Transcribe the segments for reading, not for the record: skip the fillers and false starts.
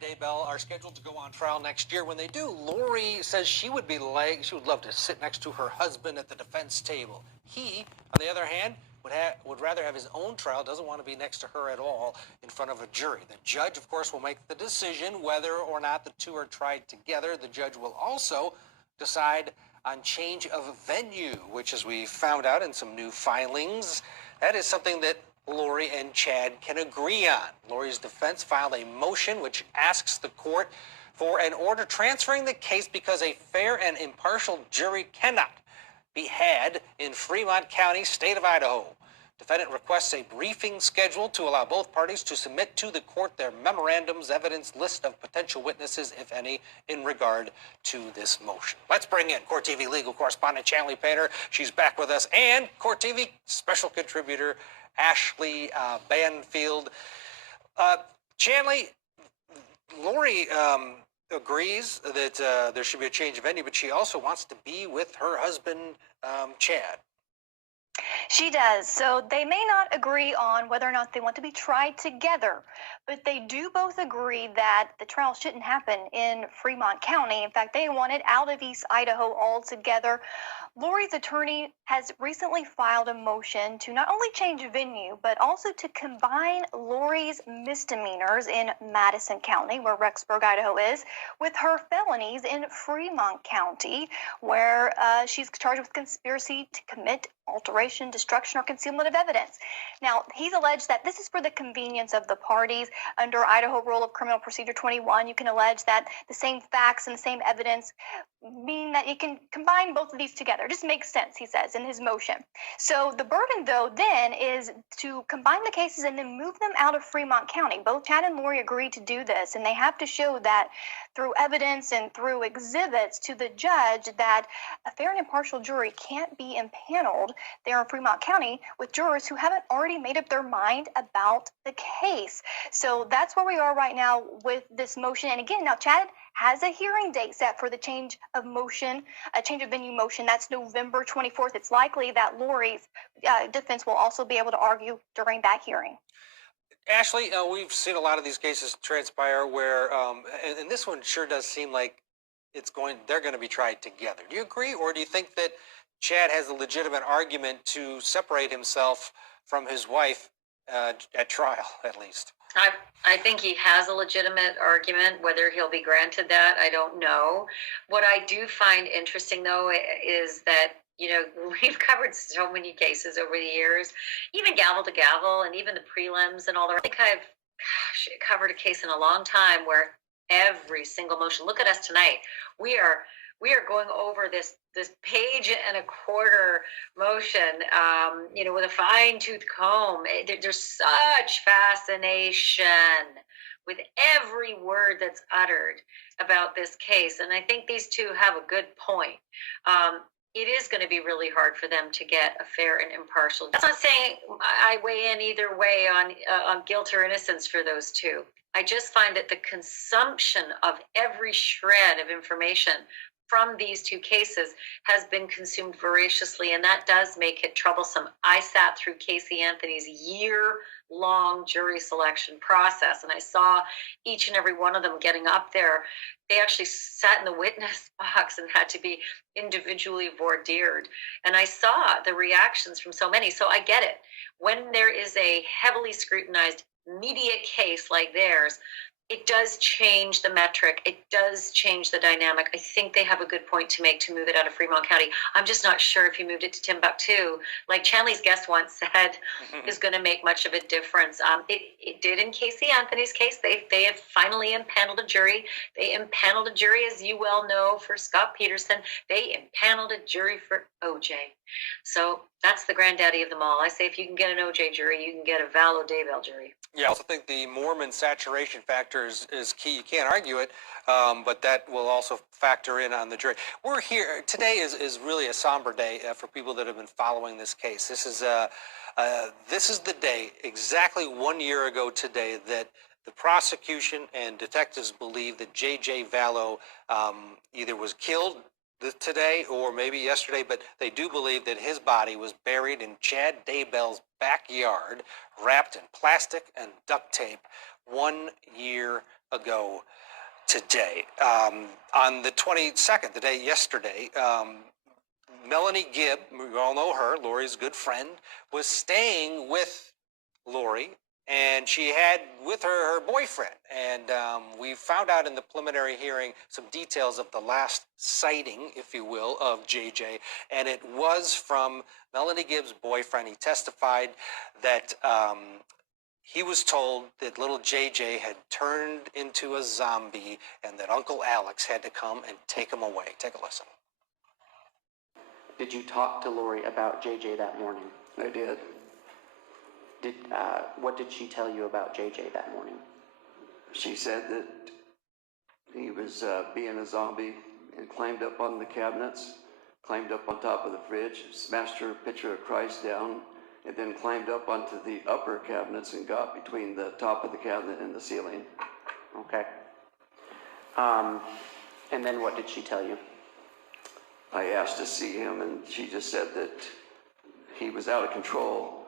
Daybell are scheduled to go on trial next year. When they do, Lori says she would love to sit next to her husband at the defense table. He, on the other hand, would rather have his own trial, doesn't want to be next to her at all in front of a jury. The judge, of course, will make the decision whether or not the two are tried together. The judge will also decide on change of venue, which, as we found out in some new filings, that is something that Lori and Chad can agree on. Lori's defense filed a motion which asks the court for an order transferring the case because a fair and impartial jury cannot be had in Fremont County, state of Idaho. Defendant requests a briefing schedule to allow both parties to submit to the court their memorandums, evidence, list of potential witnesses, if any, in regard to this motion. Let's bring in Court TV legal correspondent Chanley Painter. She's back with us, and Court TV special contributor Ashley Banfield. Chanley, Lori agrees that there should be a change of venue, but she also wants to be with her husband, Chad. She does. So they may not agree on whether or not they want to be tried together, but they do both agree that the trial shouldn't happen in Fremont County. In fact, they want it out of East Idaho altogether. Lori's attorney has recently filed a motion to not only change venue, but also to combine Lori's misdemeanors in Madison County, where Rexburg, Idaho is, with her felonies in Fremont County, where she's charged with conspiracy to commit alteration, destruction, or concealment of evidence. Now, he's alleged that this is for the convenience of the parties. Under Idaho Rule of Criminal Procedure 21, you can allege that the same facts and the same evidence mean that you can combine both of these together. It just makes sense, he says, in his motion. So the burden, though, then is to combine the cases and then move them out of Fremont County. Both Chad and Lori agreed to do this, and they have to show that through evidence and through exhibits to the judge that a fair and impartial jury can't be impaneled there in Fremont County with jurors who haven't already made up their mind about the case. So that's where we are right now with this motion. And again, now Chad has a hearing date set for the change of venue motion. That's November 24th. It's likely that Lori's defense will also be able to argue during that hearing. Ashley, we've seen a lot of these cases transpire where, and this one sure does seem like they're going to be tried together. Do you agree, or do you think that Chad has a legitimate argument to separate himself from his wife at trial, at least? I think he has a legitimate argument. Whether he'll be granted that, I don't know. What I do find interesting, though, is that, you know, we've covered so many cases over the years, even gavel to gavel and even the prelims and all that. I think I've covered a case in a long time where every single motion, look at us tonight, we are going over this page and a quarter motion, you know, with a fine-tooth comb. There's such fascination with every word that's uttered about this case. And I think these two have a good point. It is going to be really hard for them to get a fair and impartial. That's not saying I weigh in either way on guilt or innocence for those two. I just find that the consumption of every shred of information from these two cases has been consumed voraciously, and that does make it troublesome. I sat through Casey Anthony's year-long jury selection process, and I saw each and every one of them getting up there. They actually sat in the witness box and had to be individually voir dired. And I saw the reactions from so many. So I get it. When there is a heavily scrutinized media case like theirs, it does change the metric. It does change the dynamic. I think they have a good point to make to move it out of Fremont County. I'm just not sure if you moved it to Timbuktu, like Chanley's guest once said, is going to make much of a difference. It did in Casey Anthony's case. They have finally impaneled a jury. They impaneled a jury, as you well know, for Scott Peterson. They impaneled a jury for OJ. So that's the granddaddy of them all. I say if you can get an OJ jury, you can get a Vallow Daybell jury. Yeah, I also think the Mormon saturation factor is key. You can't argue it, but that will also factor in on the jury. We're here today is really a somber day for people that have been following this case. This is the day, exactly 1 year ago today, that the prosecution and detectives believe that J.J. Vallow either was killed today or maybe yesterday, but they do believe that his body was buried in Chad Daybell's backyard, wrapped in plastic and duct tape, 1 year ago today. On the 22nd, the day yesterday, Melanie Gibb, we all know her, Lori's good friend, was staying with Lori, and she had with her boyfriend. And we found out in the preliminary hearing some details of the last sighting, if you will, of JJ, and it was from Melanie Gibb's boyfriend. He testified that he was told that little JJ had turned into a zombie and that Uncle Alex had to come and take him away. Take a listen. Did you talk to Lori about JJ that morning? I did. What did she tell you about JJ that morning? She said that he was being a zombie and climbed up on the cabinets, climbed up on top of the fridge, smashed her picture of Christ down, and then climbed up onto the upper cabinets and got between the top of the cabinet and the ceiling. Okay. And then what did she tell you? I asked to see him, and she just said that he was out of control,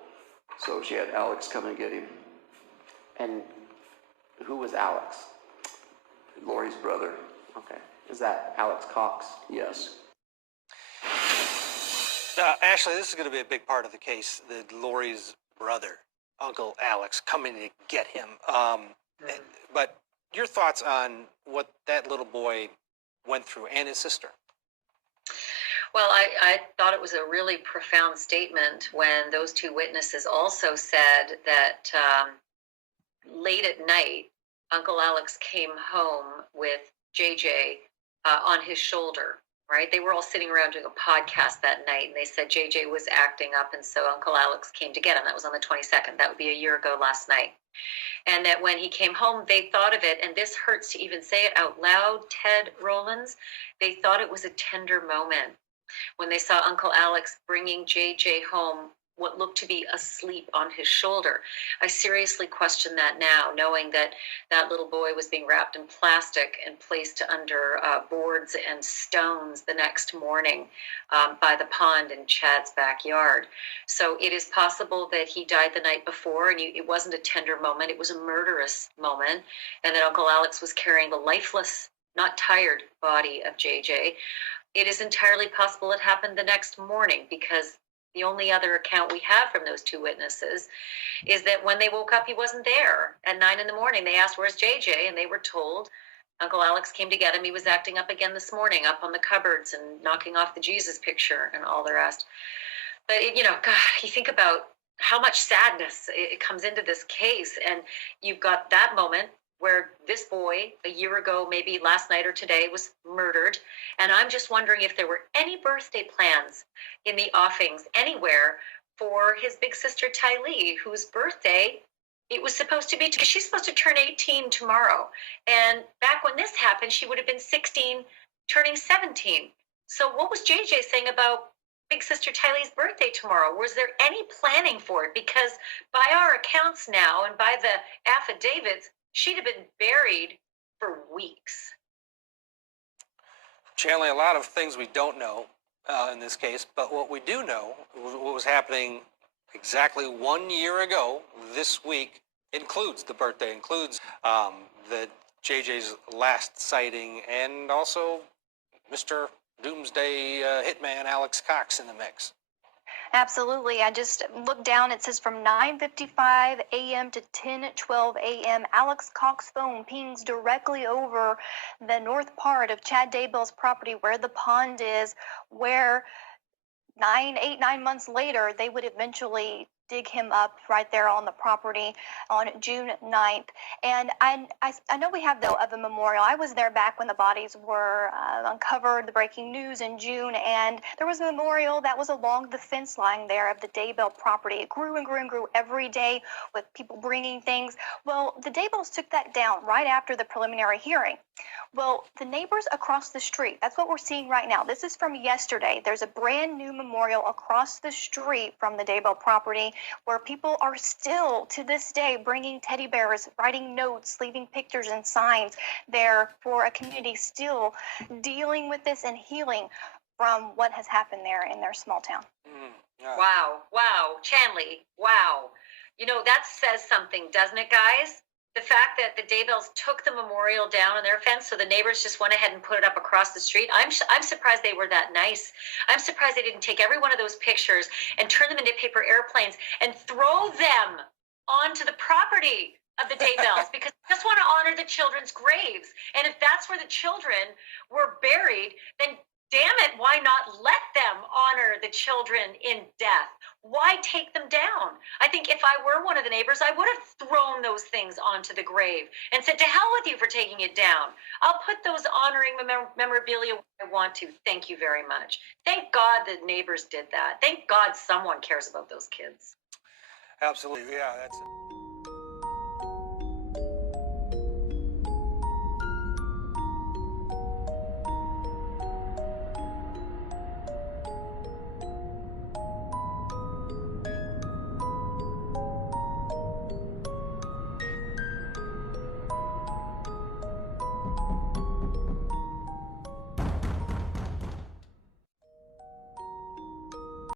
so she had Alex come and get him. And who was Alex? Lori's brother. Okay. Is that Alex Cox? Yes. Ashley, this is going to be a big part of the case, that Lori's brother, Uncle Alex, coming to get him. But your thoughts on what that little boy went through, and his sister? Well, I thought it was a really profound statement when those two witnesses also said that late at night, Uncle Alex came home with JJ on his shoulder, right? They were all sitting around doing a podcast that night, and they said JJ was acting up, and so Uncle Alex came to get him. That was on the 22nd. That would be a year ago last night. And that when he came home, they thought of it, and this hurts to even say it out loud, Ted Rollins, they thought it was a tender moment when they saw Uncle Alex bringing JJ home, what looked to be asleep on his shoulder. I seriously question that now, knowing that that little boy was being wrapped in plastic and placed under boards and stones the next morning by the pond in Chad's backyard. So it is possible that he died the night before, and it wasn't a tender moment, it was a murderous moment, and that Uncle Alex was carrying the lifeless, not tired body of JJ. It is entirely possible it happened the next morning, because the only other account we have from those two witnesses is that when they woke up, he wasn't there. At 9 a.m, they asked, "Where's JJ?" And they were told Uncle Alex came to get him. He was acting up again this morning, up on the cupboards and knocking off the Jesus picture and all the rest. But, God, you think about how much sadness it comes into this case. And you've got that moment where this boy, a year ago, maybe last night or today, was murdered. And I'm just wondering if there were any birthday plans in the offings anywhere for his big sister Tylee, whose birthday it was supposed to be. She's supposed to turn 18 tomorrow. And back when this happened, she would have been 16, turning 17. So what was JJ saying about big sister Tylee's birthday tomorrow? Was there any planning for it? Because by our accounts now and by the affidavits, she'd have been buried for weeks. Chanley, a lot of things we don't know in this case, but what we do know, what was happening exactly 1 year ago this week, includes the birthday, includes the JJ's last sighting, and also Mr. Doomsday hitman Alex Cox in the mix. Absolutely. I just looked down. It says from 9:55 a.m. to 10:12 a.m., Alex Cox's phone pings directly over the north part of Chad Daybell's property where the pond is, where 9 months later, they would eventually dig him up right there on the property on June 9th. And I know we have the memorial. I was there back when the bodies were uncovered, the breaking news in June, and there was a memorial that was along the fence line there of the Daybell property. It grew and grew and grew every day with people bringing things. Well, the Daybells took that down right after the preliminary hearing. Well, the neighbors across the street, that's what we're seeing right now. This is from yesterday. There's a brand new memorial across the street from the Daybell property where people are still, to this day, bringing teddy bears, writing notes, leaving pictures and signs there for a community still dealing with this and healing from what has happened there in their small town. Yeah. Wow. Chanley, wow. That says something, doesn't it, guys? the fact that the Daybells took the memorial down on their fence, so the neighbors just went ahead and put it up across the street. I'm surprised they were that nice. I'm surprised they didn't take every one of those pictures and turn them into paper airplanes and throw them onto the property of the Daybells, because they just want to honor the children's graves. And if that's where the children were buried, then damn it, why not let them honor the children in death? Why take them down? I think if I were one of the neighbors, I would have thrown those things onto the grave and said, to hell with you for taking it down. I'll put those honoring memorabilia where I want to. Thank you very much. Thank God the neighbors did that. Thank God someone cares about those kids. Absolutely, yeah, that's it.